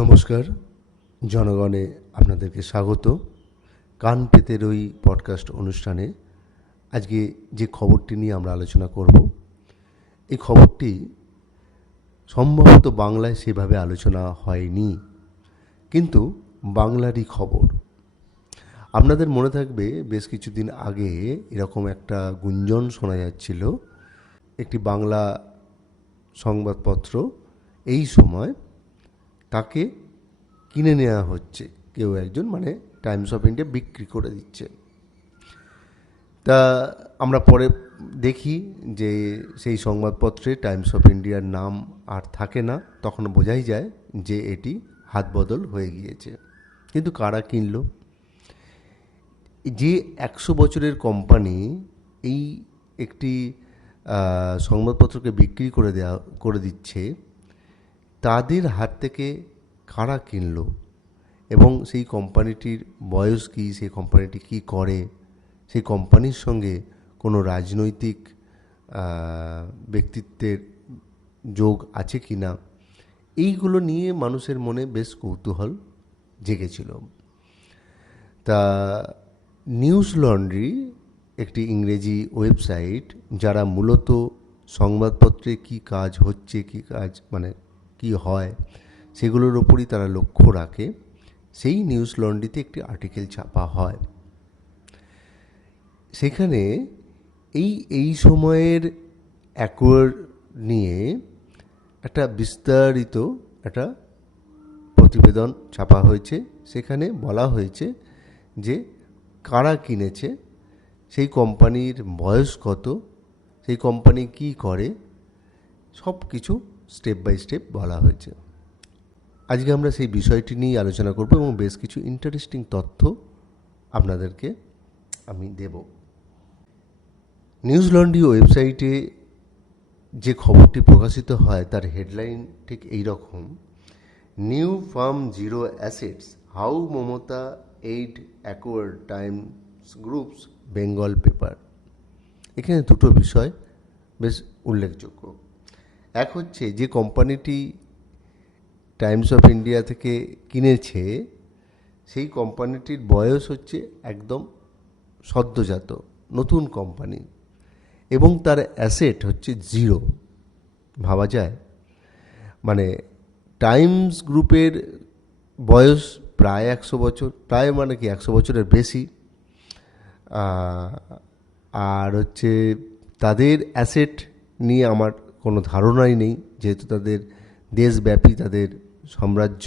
নমস্কার, জনগণে আপনাদেরকে স্বাগত। কান পেতের ওই পডকাস্ট অনুষ্ঠানে আজকে যে খবরটি নিয়ে আমরা আলোচনা করব, এই খবরটি সম্ভবত বাংলায় সেভাবে আলোচনা হয়নি, কিন্তু বাংলারই খবর। আপনাদের মনে থাকবে, বেশ কিছুদিন আগে এরকম একটা গুঞ্জন শোনা যাচ্ছিল, একটি বাংলা সংবাদপত্র এই সময় তাকে কিনে নেওয়া হচ্ছে। কেউ একজন মানে টাইমস অফ ইন্ডিয়া বিক্রি করে দিচ্ছে। তা আমরা পরে দেখি যে সেই সংবাদপত্রে টাইমস অফ ইন্ডিয়ার নাম আর থাকে না। তখন বোঝাই যায় যে এটি হাত বদল হয়ে গিয়েছে। কিন্তু কারা কিনল? যে একশো বছরের কোম্পানি এই একটি সংবাদপত্রকে বিক্রি করে দেওয়া করে দিচ্ছে তাদের হাত থেকে কারা কিনল? এবং সেই কোম্পানিটির বয়স কী? সেই কোম্পানিটি কী করে? সেই কোম্পানির সঙ্গে কোনো রাজনৈতিক ব্যক্তিত্বের যোগ আছে কি না? এইগুলো নিয়ে মানুষের মনে বেশ কৌতূহল জেগেছিল। তা নিউজ লন্ড্রি একটি ইংরেজি ওয়েবসাইট, যারা মূলত সংবাদপত্রে কি কাজ হচ্ছে, কি কাজ মানে কি হয়, সেগুলোর ওপরই তারা লক্ষ্য রাখে। সেই নিউজ লন্ড্রিতে একটি আর্টিকেল ছাপা হয়। সেখানে এই এই সময়ের অ্যাকোয়ার নিয়ে একটা বিস্তারিত একটা প্রতিবেদন ছাপা হয়েছে। সেখানে বলা হয়েছে যে কারা কিনেছে, সেই কোম্পানির বয়স কত, সেই কোম্পানি কি করে সব কিছু স্টেপ বাই স্টেপ বলা হয়েছে। আজকে আমরা সেই বিষয়টি নিয়ে আলোচনা করব এবং বেশ কিছু ইন্টারেস্টিং তথ্য আপনাদেরকে আমি দেব। নিউজ লন্ডি ওয়েবসাইটে যে খবরটি প্রকাশিত হয়, তার হেডলাইন ঠিক এই রকম new firm zero assets how Mamata aide acquired Times groups Bengal paper এখানে দুটো বিষয় বেশ উল্লেখযোগ্য। এক হচ্ছে যে কোম্পানিটি টাইমস অফ ইন্ডিয়া থেকে কিনেছে, সেই কোম্পানিটির বয়স হচ্ছে একদম সদ্যজাত, নতুন কোম্পানি। এবং তার অ্যাসেট হচ্ছে জিরো। ভাবা যায়? মানে টাইমস গ্রুপের বয়স প্রায় একশো বছর, প্রায় মানে কি একশো বছরের বেশি। আর হচ্ছে তাদের অ্যাসেট নিয়ে আমার কোনো ধারণাই নেই, যেহেতু তাদের দেশব্যাপী, তাদের সাম্রাজ্য।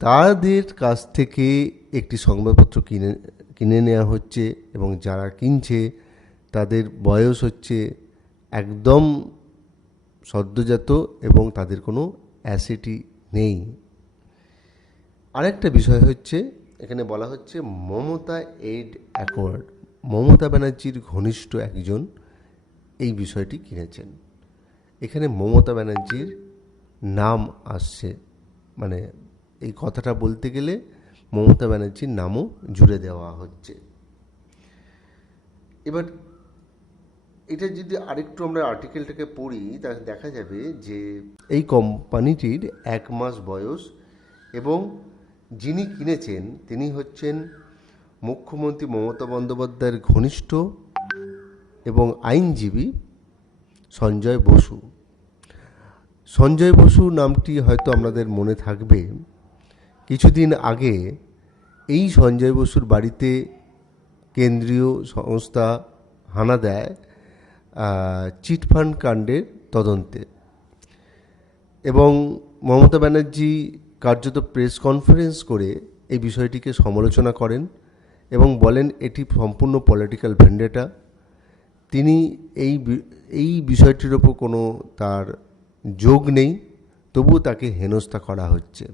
তাদের কাছ থেকে একটি সংবাদপত্র কিনে কিনে নেওয়া হচ্ছে এবং যারা কিনছে, তাদের বয়স হচ্ছে একদম সদ্যজাত এবং তাদের কোনো অ্যাসেটই নেই। আরেকটা বিষয় হচ্ছে, এখানে বলা হচ্ছে মমতা এইড অ্যাকোয়ার্ড। মমতা ব্যানার্জির ঘনিষ্ঠ একজন এই বিষয়টি কিনেছেন। এখানে মমতা ব্যানার্জির নাম আসছে। মানে এই কথাটা বলতে গেলে মমতা ব্যানার্জির নামও জুড়ে দেওয়া হচ্ছে। এবার এটা যদি আরেকটু আমরা আর্টিকেলটাকে পড়ি তাহলে দেখা যাবে যে এই কোম্পানিটির এক মাস বয়স এবং যিনি কিনেছেন, তিনি হচ্ছেন মুখ্যমন্ত্রী মমতা বন্দ্যোপাধ্যায়ের ঘনিষ্ঠ এবং আইনজীবী সঞ্জয় বসু। সঞ্জয় বসু নামটি হয়তো আপনাদের মনে থাকবে। কিছুদিন আগে এই সঞ্জয় বসুর বাড়িতে কেন্দ্রীয় সংস্থা হানা দেয় চিটফান্ড কাণ্ডের তদন্তে। এবং মমতা ব্যানার্জি কার্যত প্রেস কনফারেন্স করে এই বিষয়টিকে সমালোচনা করেন এবং বলেন, এটি সম্পূর্ণ পলিটিক্যাল ভেন্ডেটা তিনি এই এই বিষয়টির ওপর কোনো তার যোগ নেই, তবুও তাকে হেনস্থা করা হচ্ছে।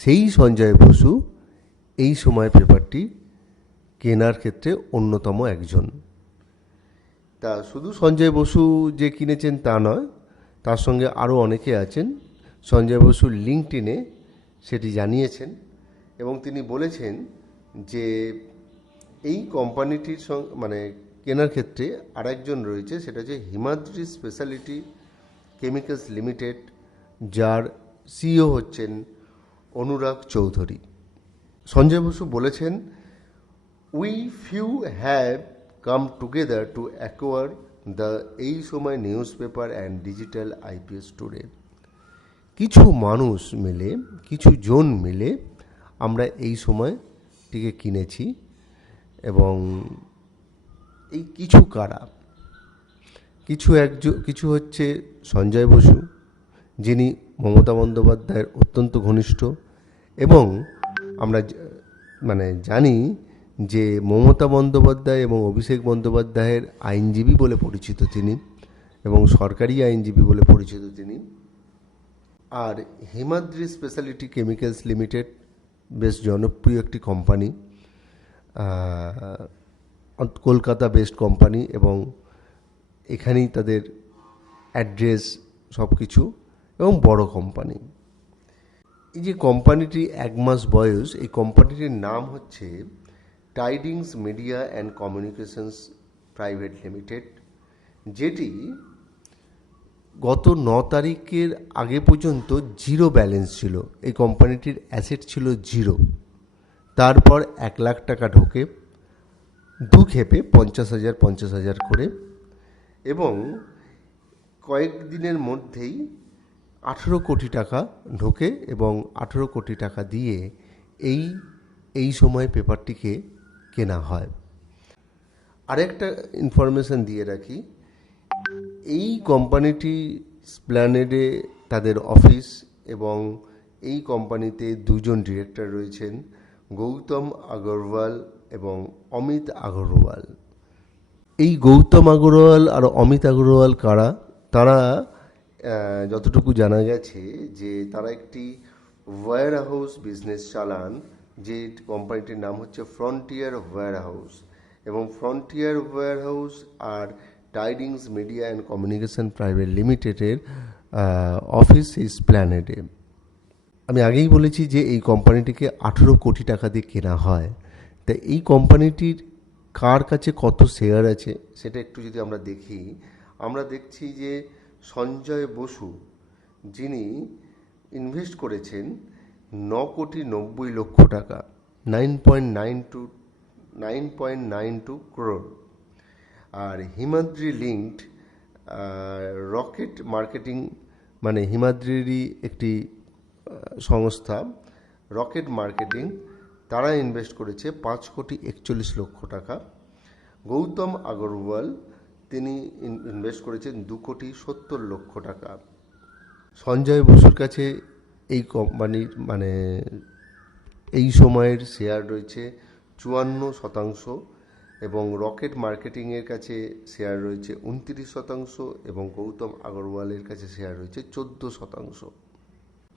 সেই সঞ্জয় বসু এই সময় পেপারটি কেনার ক্ষেত্রে অন্যতম একজন। তা শুধু সঞ্জয় বসু যে কিনেছেন তা নয়, তার সঙ্গে আরও অনেকে আছেন। সঞ্জয় বসু লিঙ্কটিনে সেটি জানিয়েছেন এবং তিনি বলেছেন যে এই কোম্পানিটির সঙ্গে মানে কেনার ক্ষেত্রে আরেকজন রয়েছে, সেটা হচ্ছে হিমাদ্রি স্পেশালিটি কেমিক্যালস লিমিটেড, যার সিইও হচ্ছেন অনুরাগ চৌধুরী। সঞ্জয় বসু বলেছেন we few have come together to acquire the Ei Samay news paper and digital IPS today কিছু মানুষ মিলে, কিছু জন মিলে আমরা এই সময়টিকে কিনেছি এবং এই কিছু কারা? কিছু একজন, কিছু হচ্ছে সঞ্জয় বসু, যিনি মমতা বন্দ্যোপাধ্যায়ের অত্যন্ত ঘনিষ্ঠ এবং আমরা মানে জানি যে মমতা বন্দ্যোপাধ্যায় এবং অভিষেক বন্দ্যোপাধ্যায়ের আইনজীবী বলে পরিচিত তিনি এবং সরকারি আইনজীবী বলে পরিচিত তিনি। আর হিমাদ্রি স্পেশালিটি কেমিক্যালস লিমিটেড, বেশ জনপ্রিয় একটি কোম্পানি কলকাতা বেস্ট কোম্পানি এবং এখানেই তাদের অ্যাড্রেস সব কিছু এবং বড় কোম্পানি এই যে কোম্পানিটি এক মাস বয়স, এই কোম্পানিটির নাম হচ্ছে Tidings Media and Communications Private Limited যেটি গত ন তারিখের আগে পর্যন্ত জিরো ব্যালেন্স ছিল। এই কোম্পানিটির অ্যাসেট ছিল জিরো তারপর এক লাখ টাকা ঢোকে। দু খেপে পঞ্চাশ হাজার পঞ্চাশ হাজার করে এবং কয়েকদিনের মধ্যেই আঠেরো কোটি টাকা ঢোকে এবং আঠেরো কোটি টাকা দিয়ে এই এই সময় পেপারটিকে কেনা হয়। আরেকটা ইনফরমেশন দিয়ে রাখি, এই কোম্পানিটি স্প্ল্যানেডে তাদের অফিস এবং এই কোম্পানিতে দুজন ডিরেক্টর রয়েছেন, গৌতম আগরওয়াল এবং অমিত আগরওয়াল। এই গৌতম আগরওয়াল আর অমিত আগরওয়াল কারা? তারা যতটুকু জানা গেছে যে তারা একটি ওয়্যার হাউস বিজনেস চালান, যে কোম্পানিটির নাম হচ্ছে ফ্রন্টিয়ার ওয়্যার হাউস এবং frontier wire house R Tidings Media and Communication Private লিমিটেডের অফিস ইস প্ল্যানেটে আমি আগেই বলেছি যে এই কোম্পানিটিকে আঠেরো কোটি টাকা দিয়ে কেনা হয়। তা এই কোম্পানিটির কার কাছে কত শেয়ার আছে সেটা একটু যদি আমরা দেখি, আমরা দেখছি যে সঞ্জয় বসু যিনি ইনভেস্ট করেছেন ন কোটি নব্বই লক্ষ টাকা nine point nine two nine point nine two crore আর হিমাদ্রি লিঙ্কড রকেট মার্কেটিং মানে হিমাদ্রিরই একটি সংস্থা, রকেট মার্কেটিং তারা ইনভেস্ট করেছে পাঁচ কোটি একচল্লিশ লক্ষ টাকা। গৌতম আগরওয়াল, তিনি ইনভেস্ট করেছেন দু কোটি সত্তর লক্ষ টাকা। সঞ্জয় বসুর কাছে এই কোম্পানির মানে এই সময়ের শেয়ার রয়েছে চুয়ান্ন শতাংশ এবং রকেট মার্কেটিংয়ের কাছে শেয়ার রয়েছে উনত্রিশ শতাংশ এবং গৌতম আগরওয়ালের কাছে শেয়ার রয়েছে চোদ্দ শতাংশ।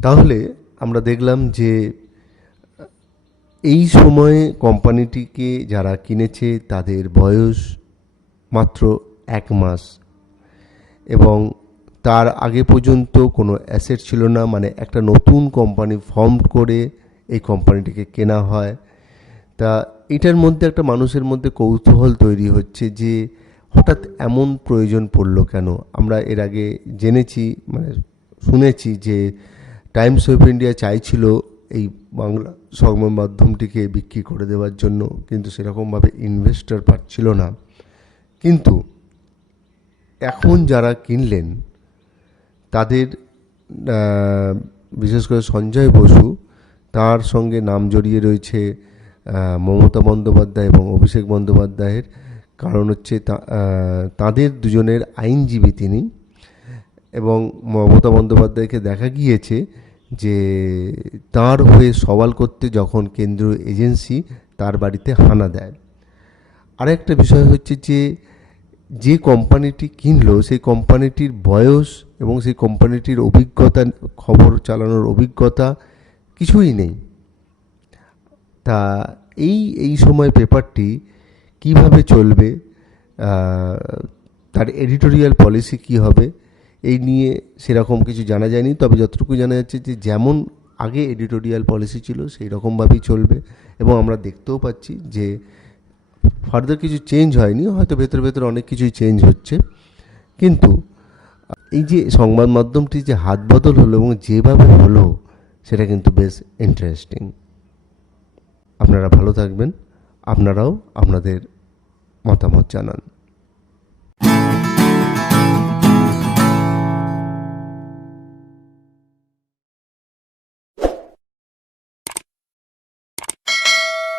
তাহলে আমরা দেখলাম যে এই সময়ে কোম্পানিটিকে যারা কিনেছে, তাদের বয়স মাত্র এক মাস। এবং তার আগে পর্যন্ত কোনো অ্যাসেট ছিল না মানে একটা নতুন কোম্পানি ফর্ম করে এই কোম্পানিটিকে কেনা হয়। তা এটার মধ্যে একটা মানুষের মধ্যে কৌতূহল তৈরি হচ্ছে যে, হঠাৎ এমন প্রয়োজন পড়ল কেন? আমরা এর আগে জেনেছি মানে শুনেছি যে টাইমস অফ ইন্ডিয়া চাইছিল এই বাংলা সংবাদ মাধ্যমটিকে বিক্রি করে দেওয়ার জন্য কিন্তু সেরকমভাবে ইনভেস্টর পাচ্ছিল না। কিন্তু এখন যারা কিনলেন, তাদের বিশেষ করে সঞ্জয় বসু, তার সঙ্গে নাম জড়িয়ে রয়েছে মমতা বন্দ্যোপাধ্যায় এবং অভিষেক বন্দ্যোপাধ্যায়ের। কারণ হচ্ছে তাদের দুজনের আইনজীবী তিনি এবং মমতা বন্দ্যোপাধ্যায়কে দেখা গিয়েছে যে তার হয়ে সওয়াল করতে যখন কেন্দ্রীয় এজেন্সি তার বাড়িতে হানা দেয়। আরেকটা বিষয় হচ্ছে যে যে কোম্পানিটি কিনলো, সেই কোম্পানিটির বয়স এবং সেই কোম্পানিটির অভিজ্ঞতা, খবর চালানোর অভিজ্ঞতা কিছুই নেই। তা এই এই সময় পেপারটি কীভাবে চলবে তার এডিটোরিয়াল পলিসি কি হবে এই নিয়ে সেরকম কিছু জানা যায়নি। তবে যতটুকু জানা যাচ্ছে যে যেমন আগে এডিটোরিয়াল পলিসি ছিল সেই রকমভাবেই চলবে এবং আমরা দেখতেও পাচ্ছি যে ফার্দার কিছু চেঞ্জ হয়নি, হয়তো ভেতরে ভেতরে অনেক কিছুই চেঞ্জ হচ্ছে। কিন্তু এই যে সংবাদ মাধ্যমটি যে হাত বদল হলো এবং যেভাবে হলো, সেটা কিন্তু বেশ ইন্টারেস্টিং আপনারা ভালো থাকবেন। আপনারাও আপনাদের মতামত জানান।